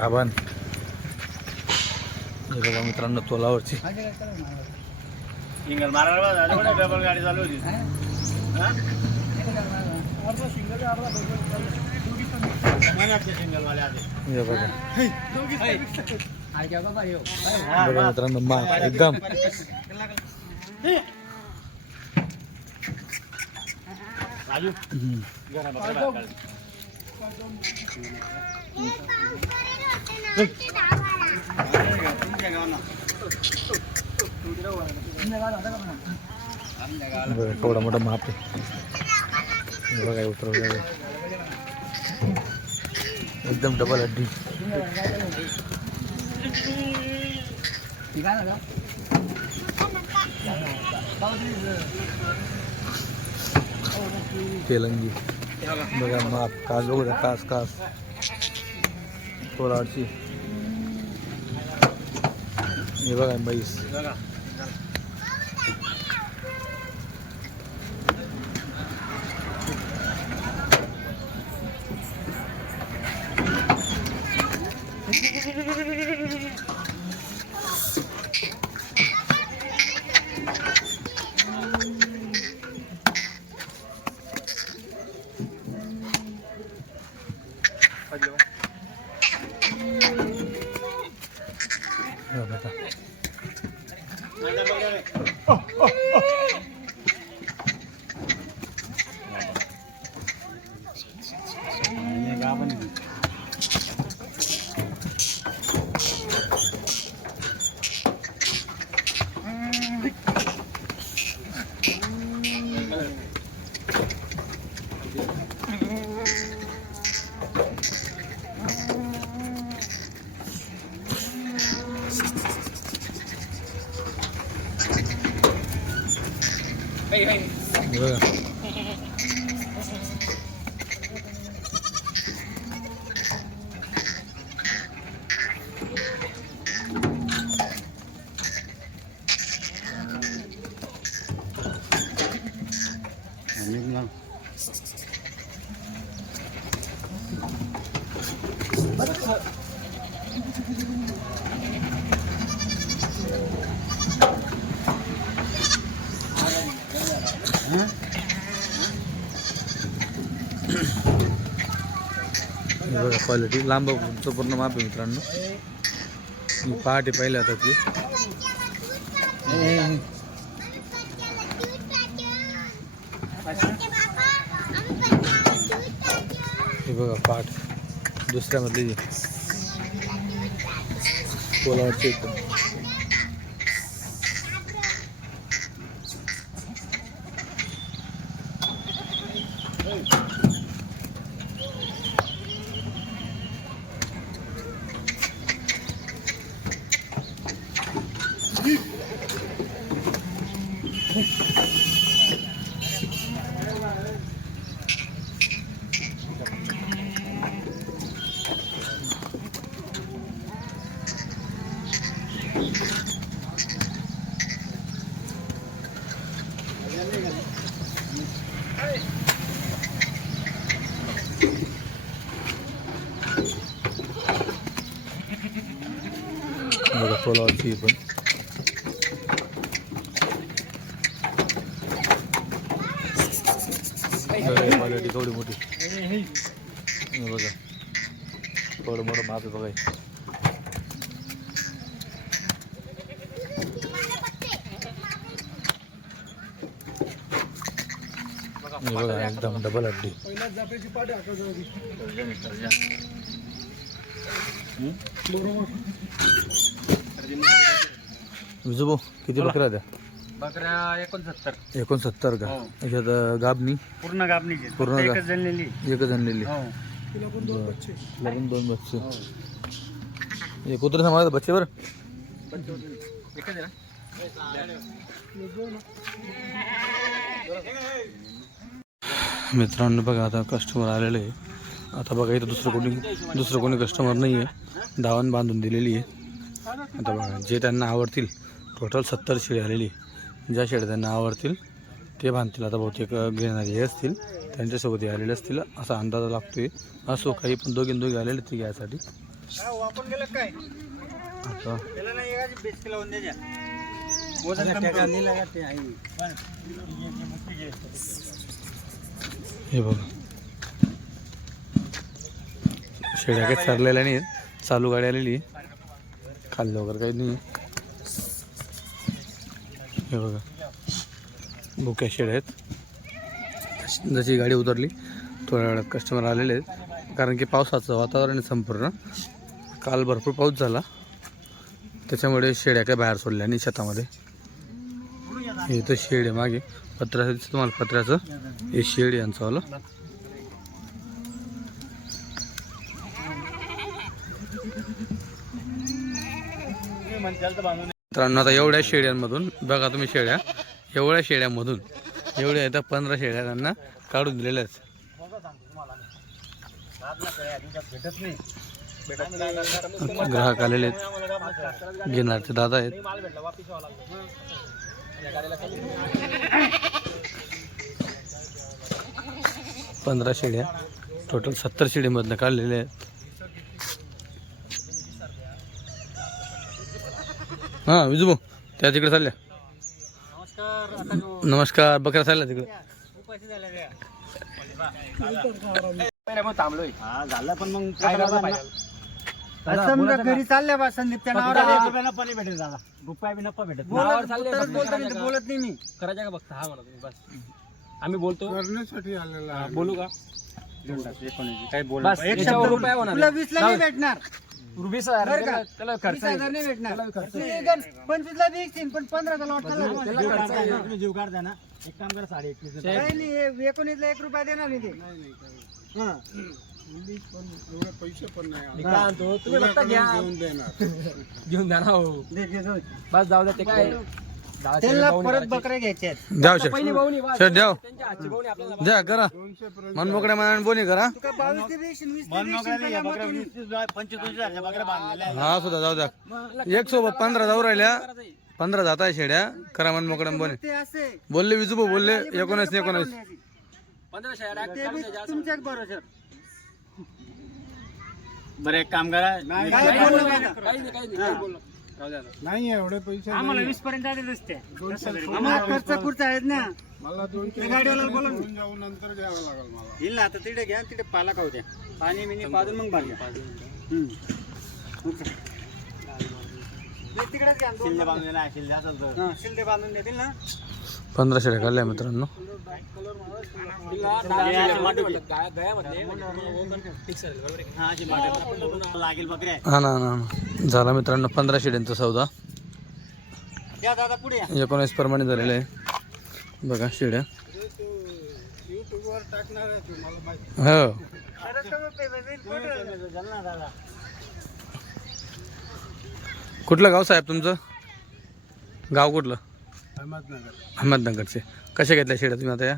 गाभान हे बघा मित्रांनो तोलावरची सिंगल मारायला झालं पण डबल गाडी चालू होती सिंगल वाले आले हे बघा हा, बघा मित्रांनो मा एकदम राजू हम्म. घरा बघा बघा. बघा केवढा मोठा माप आहे हे बघा उतरवलं एकदम डबल अड्डी तेलंगी बघा माप कास बघा कास कास कोलाडची हे बघा म्हैस बघा. हे बघा हे बघा हे बघा लांब उंच पूर्ण माप आहे मित्रांनो. पहाटे पाहिलं आता ती. बघा पहाट. दुसऱ्यामधली कोलावरची एकदम बघा पोलावरची ही पण क्वालिटी केवढी मोठी हे बघा थोडं मोठं माप आहे बघा हे. बघा एकदम डबल अड्डी विजू किती बकऱ्या द्या बकऱ्या एकोणसत्तर. एकोणसत्तर का? याच्यात गाबणी पूर्ण गाबणीची पूर्ण एकच जणलेली. एकच हो. दोन बच्चे. कुत्रे सांभाळा बच्चे बरं. एकच आहे ना? मित्रांनो बघा आता कस्टमर आलेले आहे आता बघा इथं दुसरं कोणी दुसरं कोणी कस्टमर नाही आहे धावण बांधून दिलेली आहे. आता बघा जे त्यांना आवडतील टोटल सत्तर शेळी आलेली आहे. ज्या शेळ्या त्यांना आवडतील ते बांधतील. आता बहुतेक घेणारे हे असतील त्यांच्यासोबत हे आलेले असतील. असा अंदाज लागतोय. असो काही पण दोघी दोघी आलेले ते घ्यायसाठी वापरून गेलं काय? आता त्याला नाही बेच लावून द्यायच्या हे बघा. शेड्या काही चाललेल्या नाही चालू गाडी आलेली आहे. खाल्लं वगैरे काही नाही हे बघा. बुक्या शेड आहेत. जशी गाडी उतरली थोड्या वेळात कस्टमर आलेले आहेत. कारण की पावसाचं वातावरण आहे संपूर्ण. काल भरपूर पाऊस झाला. त्याच्यामुळे शेड्या काही बाहेर सोडल्या नाही शेतामध्ये. हे तर शेड आहे मागे. पत्र्याचं दिसतं तुम्हाला पत्र्याचं? हे शेड यांचं आलं? मित्रांनो आता एवढ्या शेळ्यांमधून बघा तुम्ही शेळ्या एवढ्या शेळ्यांमधून एवढ्या आहेत पंधरा शेळ्या त्यांना काढून दिलेल्या आहेत. ग्राहक आलेले आहेत. घेणारचे दादा आहेत. पंधरा शेळ्या टोटल सत्तर शेळीमधनं काढलेल्या आहेत हां विजू भाऊ त्या तिकडे चालल्या नमस्कार आता जो नमस्कार बकऱ्या चालल्या तिकडे उपाशी झाल्या त्या मग थांबलोय हा झालं पण मग समजा घरी चालल्या बा संदीप त्या नावावर पाणी भेटेल दादा. रुपया बी नफा भेटत बोलत बोलत नाही बोलत नाही मी. करायचं का बघता हा म्हणा तुम्ही बस. आम्ही बोलतो. करण्यासाठी आलेला हा, बोलू का? काय बोल? बस एक शब्द तुला वीस ला नाही भेटणार. वीस बरं का? त्याला वीस हजार नाही भेटणार. तू पंचवीस ला पण पंधराचा लॉट तुम्ही जीव काढता ना एक काम करा साडे एकवीस काही नाही हे एकोणीस ला एक रुपया देणार नाही ते. हा. पैसे पण नाही तुम्ही फक्त घ्या. घेऊन द्या ना हो. दे, दे, दे. बस जाऊ द्या ते काय दहाशे त्यांना बावन्न परत करायची. बकऱ्या घ्यायच्या आहेत. द्याव शेट पहिली बावनी बस. शेट द्याव त्यांच्या हातची बावनी आपल्याला द्या करा. मन मोकड्या मनाने बोनी करा. बावीस ते वीस ते. हा सुद्धा जाऊ द्या. एक सोबत पंधरा जाऊ राहिल्या. पंधरा जात आहे शेड्या. करा मन मोकड्या बोनी. ते असे. बोलले विजू भाऊ बोलले एकोणीस एकोणीस. पंधरा शेळ्या ते बी तुमच्याच भरोशावर बरं एक काम करा. नाही एवढे पैसे आम्हाला वीस पर्यंत आले रस्ते. आम्हाला खर्च खुर्च आहेत ना मला दोनशे गाडीवाला जाऊन नंतर द्यावं लागेल मला. येईल ना आता तिथे घ्या तिथे पाला खाऊ द्या. पाणी मिनी पाजून मग बांध घ्या. हम्म. हे तिकडेच घ्या दोन हा, शिंदे बांधून देतील ना पंधरा शेड्या काढल्या मित्रांनो गाया- गयामध्ये fix झालेलं, बरोबर आहे का? लागेल बकऱ्या हा ना हा ना झाला मित्रांनो पंधरा शेड्यांचा सौदा द्या दादा पुढे या. एकोणीस प्रमाणे झालेलं आहे बघा शेड्या युट्यूबवर टाकणार आहे तू मला माहिती हो अरे तुम्ही पे- पे- पुढे. कुठलं गाव साहेब तुमचं? गाव कुठलं? अहमदनगर. अहमदनगरचे. कशा घेतल्या शेड्या तुम्ही आता या?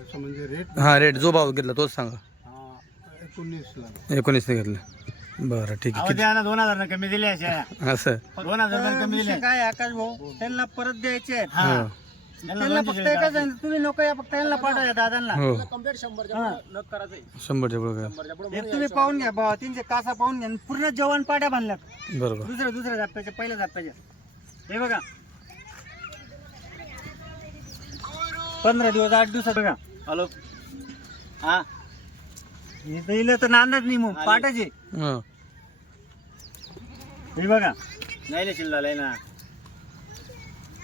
तसं म्हणजे रेट हां रेट जो भाव घेतला तोच सांगा. हा एकोणीसला. एकोणीसने घेतलं. बरं ठीक आहे. ना दोन हजार कमी दिले अशा. किती असं. दोन हजार कमी दिले काय आकाश भाऊ? त्यांना परत द्यायचे आहेत. हो. त्यांना फक्त एकच आहे, तुम्ही लोक या फक्त यांना पाठवा या दादांना. हो. Complete शंभरच्या पुढं नग करायचंय. शंभरच्या पुढं काय शंभरच्या पुढं एक तुम्ही पाहून घ्या बाबा तीनशे कासा पाहून घ्या आणि पूर्ण जेवण पाड्या बांधल्यात बरोबर. दुसऱ्या दुसऱ्या जाप्याच्या पहिल्या जाप्याच्या हे बघा. पंधरा दिवस आठ दिवसात बघा. हॅलो. हा. हे तर इलं तर नांदच नाही मग पाटाचे हो. हे बघा. नाही शिल्लाय ना.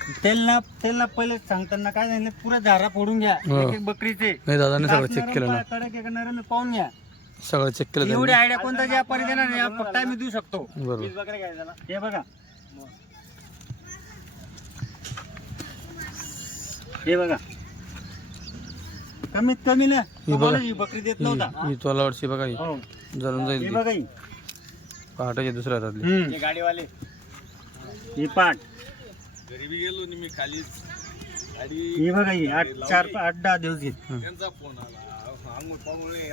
तेलना तेलना पहिले सांगताना काय झालं पुरा झारा फोडून घ्या हो. एक एक बकरीचे. नाही दादाने सगळं चेक केलं ना. कडक एक नरम पाहून घ्या. सगळं चेक केलं एवढी आयडिया कोणता ज्या परी देणार नाही फक्त आम्ही देऊ शकतो. त्यांनी बरोबर हे बघा. हे बघा. कमीत कमी ना तुम्हाला ही बकरी देत नव्हता. ही. तोलावरची बघा ही. हो. जळून हे जाईल बघा ही. पहाटाच्या दुसऱ्या हातातली. गाडीवाले. ही पाठ गरीबी गेलो मी खाली ही बघा ही आठ चार आठ दहा दिवस घेत त्यांचा फोन आला.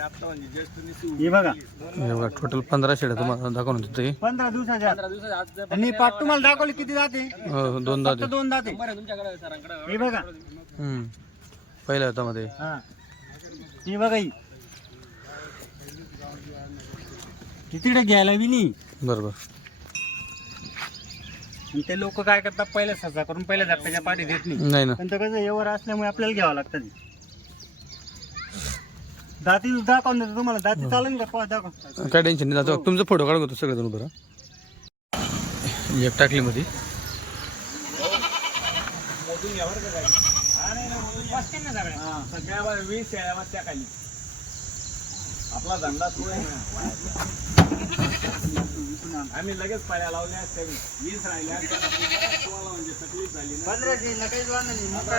आता म्हणजे निसू. ही बघा. हे बघा टोटल पंधरा शेड्या तुम्हाला दाखवून होते पंधरा दिवसाच्या. आत. पंधरा दिवसाच्या आज जर आणि पाठ तुम्हाला दाखवली किती जाते? हो दोन दाते दोन जाते. बरं आहे तुमच्याकडे सरांकडे हे बघा. हम्म. पहिल्या हातामध्ये. हा. ही बघा ही. ती तिकडे घ्यायला बी नाही. बरोबर. आणि ते लोक काय करतात पहिल्या सजा करून पहिल्या धप्प्याच्या पाठी देत नाही. नाही ना. पण तर कसं एवर असल्यामुळे आपल्याला घ्यावं लागतं ते. दाती दाखवून देतो तुम्हाला. दाती चालेल का पहा दाखव काय टेन्शन नाही जातो तुमचा फोटो काढून घेतो सगळेजण बरं एक टाकली मध्ये. सगळ्या वीस शेळ्या बसत्या खाली. आपला धंदा सुरू आहे ना. आम्ही लगेच पाया लावल्या वीस राहिल्या. तुम्हाला म्हणजे तकलीफ झाली पंधराशे वाढणार नाही मग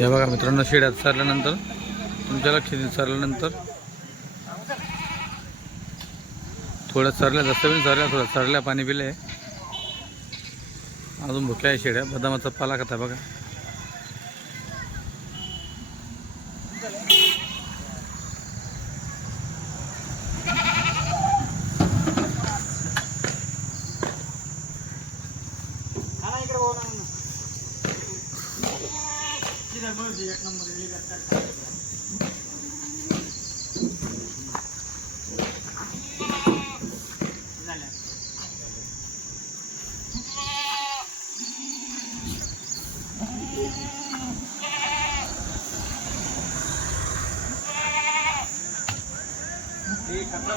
या बघा मित्रांनो शेड्यात चारल्यानंतर तुमच्या लक्षात चारल्यानंतर थोड्या चरल्या जास्त पण चरल्या थोड्या चरल्या पाणी पिले. अजून भुक्या आहे शेड्या बदामाचा पाला खाता बघा. Kita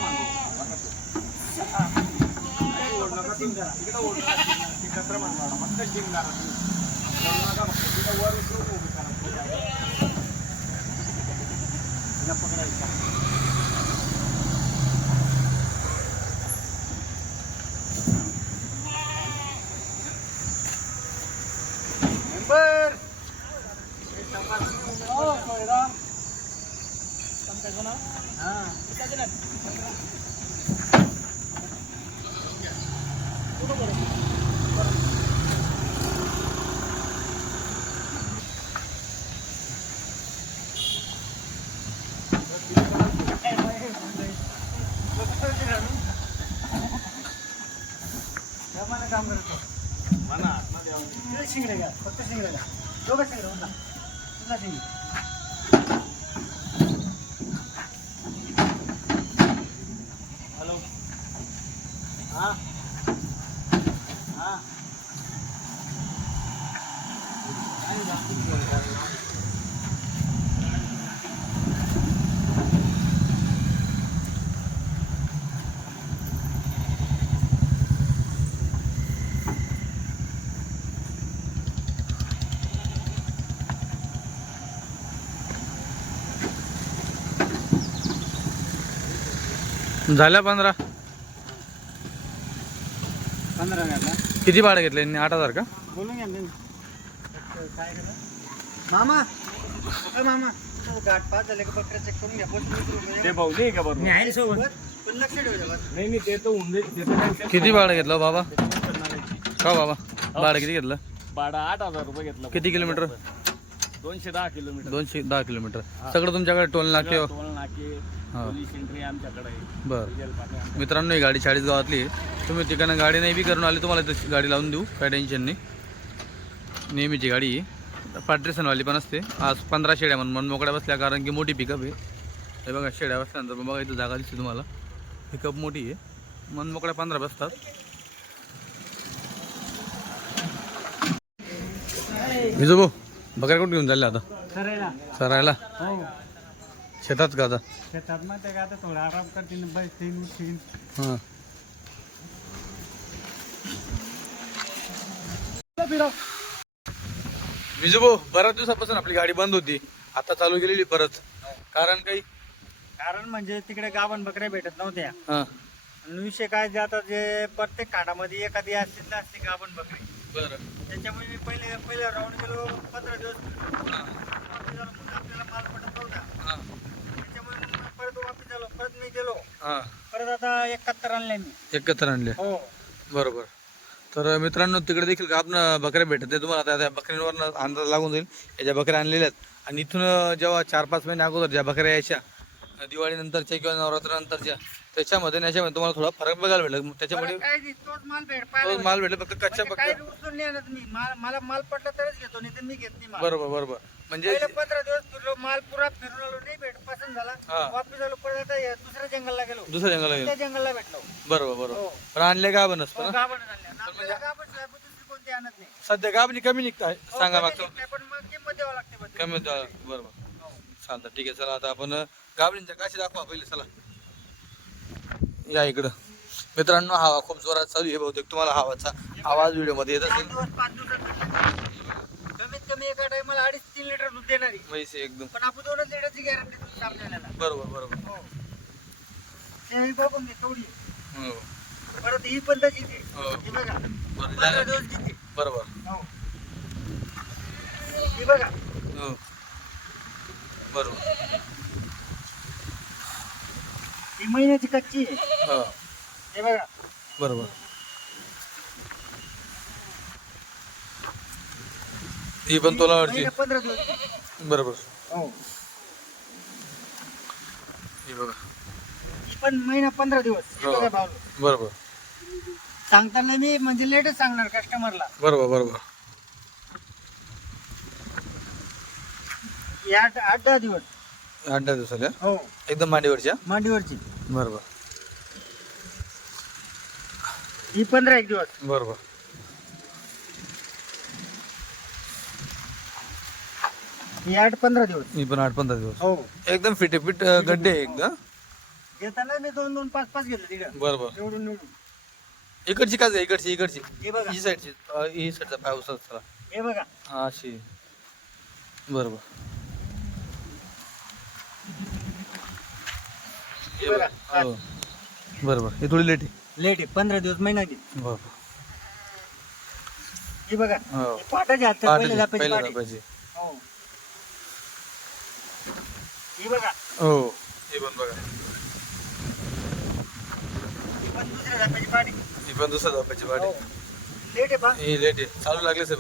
warung dulu, kita pakai काम करतो शिंगडे घ्या फक्त शिंगडे घ्या. दोघं शिंगडे होता. तुझा शिंगडे हॅलो हा हा झाल्या पंधरा? पंधरा किती भाडं घेतलं यांनी? आठ हजार का? बोलून घ्या. काय? मामा. मामा. गाठ पाच झाले का? बकऱ्या चेक करून घ्या. ते भाऊ नाही का बरोबर? आहे सोबत. पण लक्ष ठेवायचं बस नाही नाही ते तर किती भाडं घेतलं हो बाबा? का बाबा? भाडं किती घेतलं? भाडं आठ हजार रुपये घेतलं. किती किलोमीटर? दोनशे दहा किलोमीटर. दोनशे दहा किलोमीटर. सगळं तुमच्याकडे टोल नाके हो. टोल नाके हा. पोलीस एंट्री आमच्याकडे आहे. बरं. डिझेल पाणी आमच्याकडे. मित्रांनो ही गाडी चाळीस गावातली आहे. तुम्ही तिकडनं गाडी नाही बी करून आली तुम्हाला तशी गाडी लावून देऊ. काय टेन्शन नाही. नेहमीची गाडी आहे. पाट्रेसनवाली पण असते. आज पंधरा शेड्या म्हणून मन मोकड्या बसल्या कारण की मोठी पिकअप आहे. हे बघा शेड्या बसल्यानंतर मग बघा इथं जागा दिसते तुम्हाला. पिकअप मोठी आहे. मन मोकड्या पंधरा बसतात. विजू भाऊ बघा कुठे घेऊन चालले आता? करायला सरायला? हो. शेतात का आता? शेतात मग ते आता थोडा आराम करतील बसतील उठतील हां. बऱ्याच दिवसापासून आपली गाडी बंद होती. आता चालू केलेली परत. कारण काही? कारण म्हणजे तिकडे गाभण बकऱ्या भेटत नव्हत्या. हां. आणि विषय काय जे आता जे प्रत्येक खाटामध्ये एखादी असतील ना असते गाभण बकरी. बरं. त्याच्यामुळे मी पहिले पहिले राऊंड गेलो पंधरा दिवस वापस आलो, मग आपल्याला माल पटत नव्हता. हां. त्याच्यामुळे मग परत वापस परत मी गेलो. हां. परत आता एकाहत्तर आणले मी. एकत्र आणले. हो. बरोबर. तर मित्रांनो तिकडे देखील का आपण बकऱ्या भेटत नाही? तुम्हाला आता त्या बकऱ्यांवर अंदाज लागून जाईल. याच्या बकऱ्या आणलेल्या आहेत. आणि इथून जेव्हा चार पाच महिने अगोदर ज्या बकऱ्या यायच्या दिवाळीनंतरच्या किंवा नवरात्रानंतरच्या त्याच्यामध्ये आणि याच्यामध्ये तुम्हाला थोडा फरक बघायला भेटला. मग त्याच्यामुळे काय नाही, तोच माल भेट माल भेटला फक्त कच्च्या म्हणजे काय बकऱ्या उचलून नाही. आणत मी माल- मला माल पडला तरच घेतो नाही तर मी घेत नाही माल. बरोबर बरोबर. म्हणजे पहिले पंधरा दिवस फिरलो माल पुरा फिरून आलो नाही भेट पसंत झाला. हा. वापस आलो परत आता या दुसऱ्या जंगलला गेलो. दुसऱ्या जंगला त्या जंगलला भेटलो. बरोबर बरोबर. हो. पण आणले हो, गाभण झाले. आणि आपल्याला गाभण झाल्यावर दुसरी कोणती आणत नाही. सध्या गाबणी कमी निघताय हो, सांगा मागचं निघते, पण मग किंमत द्यावं लागते. कमी होतं. बरोबर. चालतं ठीक आहे. चला आता आपण गाबडींच्या काशी दाखवा पहिले चला. या इकडं. मित्रांनो हवा खूप जोरात चालू आहे बहुतेक. तुम्हाला हवाचा आवाज व्हिडिओमध्ये येत असेल. कमीत कमी एका टायमाला अडीच तीन लिटर दूध देणारी. म्हैस आहे एकदम. पण आपण दोनच लिटरची गॅरंटी दूध बरोबर बरोबर. हो. ते बघून घे तेवढी हो. परत ही पण हो. ही बघा. बरं, पंधरा झालं. दिवस किती? बरोबर. हो. ही बघा. हो. बरोबर. ही महिन्याची कच्ची आहे. हो. हे बघा. बरोबर. ही पण तोलावरची महिना पंधरा दिवस. बरोबर. हो. ही बघा. ही पण महिना पंधरा दिवस. हे हो. बघा भाऊ. बरोबर. सांगताना मी म्हणजे लेटच सांगणार कस्टमरला बरोबर बरोबर. ही आठ आठ दहा दिवस. आठ दहा दिवसाला? हो. एकदम मांडीवरच्या? मांडीवरची. बरोबर. ही पंधरा एक दिवस. बरोबर. ही आठ पंधरा दिवस. मी पण आठ पंधरा दिवस. हो. एकदम फिटे फिट अं, गड्डे आहे एकदम. घेताना मी दोन दोन पाच पाच घेतले तिकडं. बरोबर. निवडून निवडून इकडची काय इकडची इकडची. हे बघा. ही साईडची अं, ही साईडचा पाय चला हे बघा. हा अशी. बरोबर. हे. बरोबर. ही थोडी लेट आहे. लेट आहे. पंधरा दिवस महिना घे बरोबर हे. बघा हो. हे पाटे. हो. हे बघा. हो. हे पण बघा. ही पण दुसऱ्या पाटी. ही पण दाबायची वाटी हो. लेट आहे ही लेट आहे. चालू लागले सर.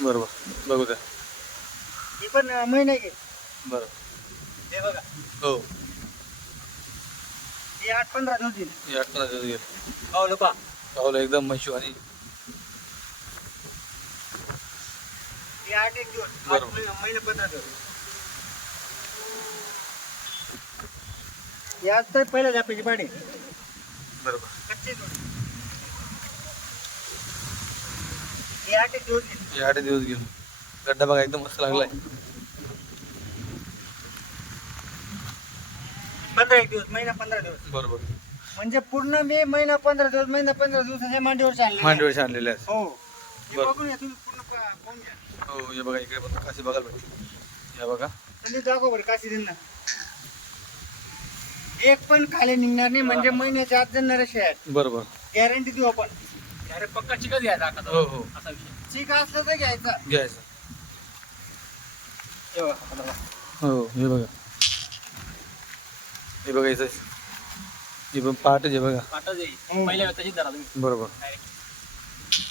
बरोबर. बघू द्या. ही पण अं, महिना घे बरोबर हे बघा. हो. ही आठ पंधरा दिवस देईल ही आठ पंधरा दिवस गेले. पा पावलं एकदम म्हशी आणि ही आठ एक दिवस. आठ बरोबर. महिना महिना पंधरा दिवस. ही आज तर पहिल्या पाटी बरोबर. कच्चे दूध ही आठ एक दिवस हे आठ दिवस गेलो. गड्डा बघा एकदम मस्त लागलाय. पंधरा एक दिवस महिना पंधरा दिवस. बरोबर. म्हणजे पूर्ण मे महिना पंधरा दिवस महिना पंधरा दिवसाच्या मांडीवर चालले मांडीवर आणलेले आहेत. हो. हे बरं. बघून या तुम्ही पूर्ण प- पाहून घ्या. हो हे बघा इकडे पण काशी बघायला भेटते या बघा. दाखव बरं काशी देईन ना एक पण खाली निघणार नाही म्हणजे महिन्याच्या आत जाणार शेअर बरोबर. गॅरंटी देऊ आपण. अरे पक्का चिकन घ्यायचा आता हो हो. असा विषय. चीक असलं तर घ्यायचा. घ्यायचं. हे बघा, आता बघा. हो हे बघा. हे बघा इथं. हे पण पाट आहे बघा. पाठच. आहे. पहिल्या तशीच धरा तुम्ही. बरोबर.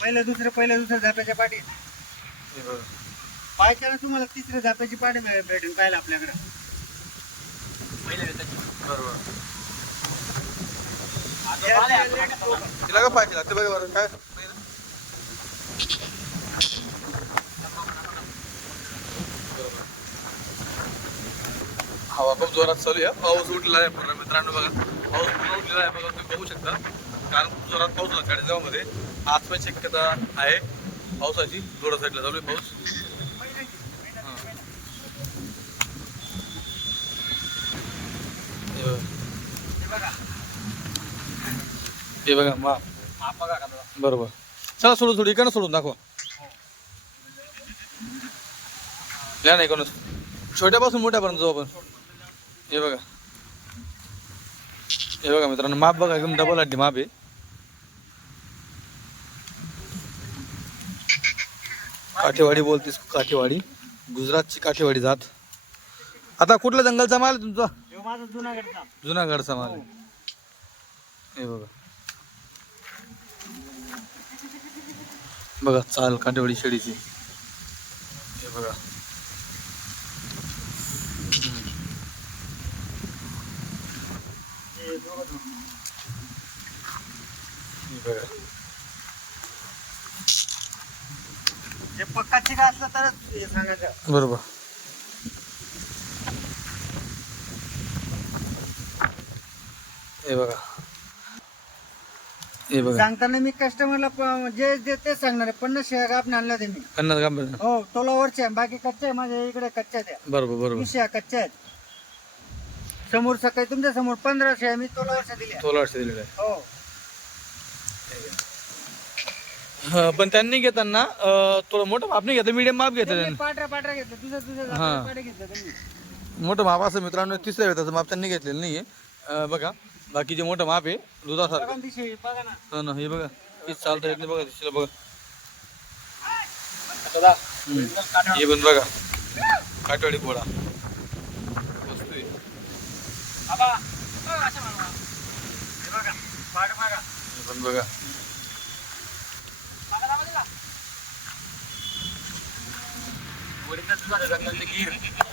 पहिलं दुसरं पहिलं दुसरं झाप्याच्या पाठी. हे बघा. पाहिजे तुम्हाला? तिसऱ्या झाप्याची पाठी भे- भेटून पाहिलं आपल्याकडे. पहिल्या बरोबर. आता बघा. तिला का पाहिजे? लागते बघा बरं काय? हवा खूप जोरात चालू आहे. पाऊस उठलेला आहे पूर्ण मित्रांनो बघा. पाऊस पूर्ण उठलेला आहे बघा तुम्ही बघू शकता. कारण खूप जोरात पाऊस होता चाळीसगावमध्ये आज पण शक्यता आहे पावसाची. जोडा साईडला चालू आहे पाऊस. हे बघा. हे बघा बघा मा. बरोबर. चला सोडून सोडू इकडनं सोडून दाखवा. या नाही कोणच छोट्यापासून मोठ्यापर्यंत जाऊ आपण. हे बघा. हे बघा मित्रांनो माप बघा एकदम डबल अड्डी माप आहे. काठेवाडी बोलतीस काठेवाडी. गुजरातची काठेवाडी जात. आता कुठला जंगलचा माल आहे तुमचा? जुनागडचा. माल आहे. हे बघा. बघा चाल काठेवाडी शेळीची. बघा हे दोघं दोघं. हे बघा जे पक्का चिका असलं तरच हे सांगायचं. बरोबर. हे बघा. हे बघा. सांगताना मी कस्टमरला जे जे तेच सांगणार आहे. पन्नास शेळ्या कापून आणल्या त्यांनी. पन्नास ग्राम बरं. हो तोलावरच्या आहे. बाकी कच्च्या आहे. माझ्या इकडे कच्च्या त्या बरोबर बरोबर. वीस कच्च्या आहेत. समोर सकाळी तुमच्या समोर पंधरा शेळ्या मी तोलावरच्या दिल्या तोला वाटतं दिलेलं आहे हो. हा, पण त्यांनी घेताना अं, थोडं मोठं माप नाही घेतलं मीडियम माप घेतलं त्यांनी हा. मोठं माप असं मित्रांनो तिसऱ्या माप त्यांनी घेतलेलं अं, बघा बाकी जे मोठं माप आहे दुधासारखं. बघा ना शेळी बघा ना. हो ना हे बघा हे चालतं येत नाही बघा दिसलं बघा. दादा हम्म. हे पण बघा काटवाडी पोळा. मस्त आहे. बाबा. हे बघा बघा पण बघा.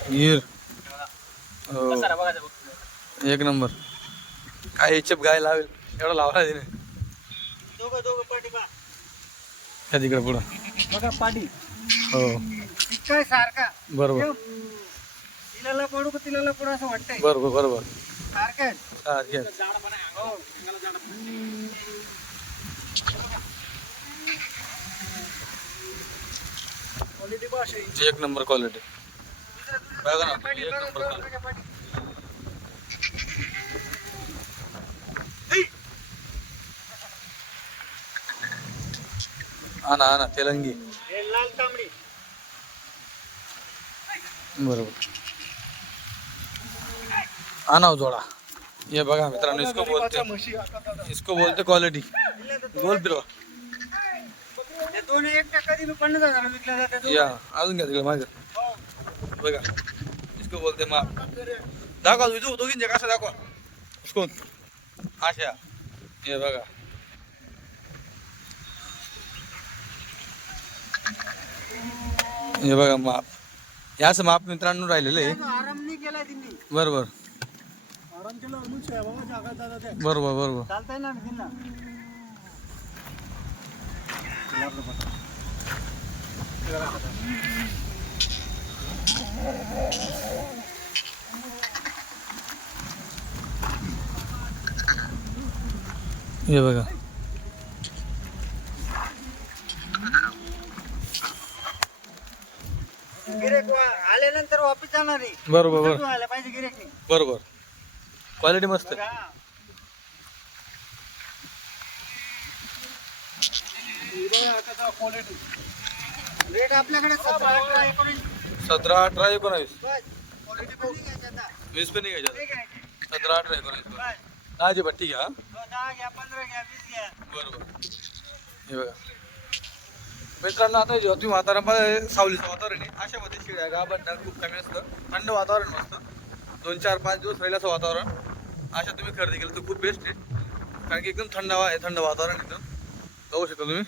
गीर. हो. एक नंबर. काय एचप गाय लावेल? एवढा लावला तिने. दोघं दोघं पाठी पहा त्या तिकडे पुढं. बघा पाठी. हो. इतका सारखा. बरोबर. तिला पडू का तिला पडू असं वाटतंय. बरोबर बरोबर. क्वालिटी अशी. एक नंबर क्वालिटी बघा ना एक नंबर ना तेलंगी. लाल तांबडी. बरोबर. हा हो जोडा. ये बघा मित्रांनो इसको बोलते. इसको बोलते क्वालिटी गोल फिरवा हे. या अजून घ्या तिकडे माझं बघा. इसको बोलते माप. दाखवा तुझं दोघींचे कसं दाखवा? उसको अशा हे बघा. हे बघा माप. याच माप मित्रांनो राहिलेलं आहे. बरोबर आराम केला म्हणून शेळ्या बाबा जागा जातात त्या. बरोबर बरोबर. चालतंय ना हे बघा. गिरेक आल्यानंतर वापस जाणार. नाही बरोबर. बरोबर. क्वालिटी मस्त आहे. रेट आपल्याकडे सतरा अठरा सतरा एकोणावीस पण नाही वीस पण नाही घ्यायच्या सतरा अठरा एकोणावीस पट्टी घ्या दहा जी भट्टी घ्या बरोबर. हे बघा. मित्रांनो आता जेव्हा तुम्ही वातावरण सावलीचं वातावरण आहे अशा मध्ये शिळ्या गाभांना खूप कमी असतं. थंड वातावरण असतं. दोन चार पाच दिवस राहील असं वातावरण. अशा तुम्ही खरेदी केलं तर खूप बेस्ट आहे. कारण की एकदम थंड हवा आहे थंड वातावरण एकदम. जाऊ शकता तुम्ही.